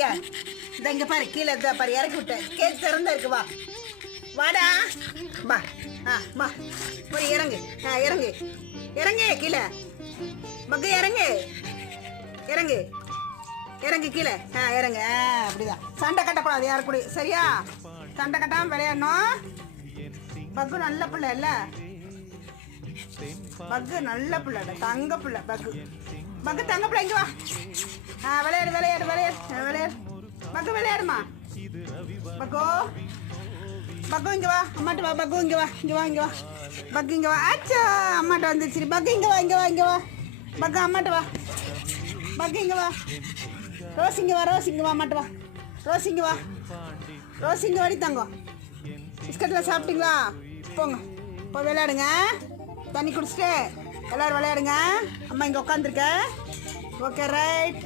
இங்க. இந்த இங்க பாரு கீழே இருந்தா பாரு இறக்கி விட்டேன். கேக் திறந்தா இருக்கு வா. வாடா. வா. ஆ வா. போய் இறங்கு. ஆ இறங்கு. இறங்கு கீழே. மக்கு இறங்கு. இறங்கு. இறங்கு கீழே. ஆ இறங்கு. ஆ அப்படிதான். சண்டை கட்டக்கூடாது யாரு கூட சரியா? சண்டை கட்டாம விளையாடணும். பக்கு நல்ல பிள்ளை இல்ல. பக்கு நல்ல பிள்ளை தங்க பிள்ளை பக்கு. பக்கு தங்க பிள்ளை இங்க வா. பக்கு விளையாடுமா பக்கோ. பக்கு இங்க வா. அம்மாட்ட வா பக்கு இங்கே வா. இங்கே வா இங்கே வா. பக்கு இங்கே வா. ஆச்சா அம்மாட்ட வந்துச்சு பக்கு இங்கே வா இங்கே வா இங்கே வா. பக்கு அம்மாட்ட வா. பக்கு இங்கே வா. ரோஸ் இங்கே வா ரோஸ் இங்கே வா அம்மாட்ட வா. ரோஸ் இங்கே வா. ரோஸ் இங்க வாடி தங்கம் பிஸ்கட்டில் சாப்பிட்டீங்களா? போங்க. போய் விளையாடுங்க. தண்ணி குடிச்சிட்டு எல்லோரும் விளையாடுங்க. அம்மா இங்கே உட்காந்துருக்க ஓகே ரைட்.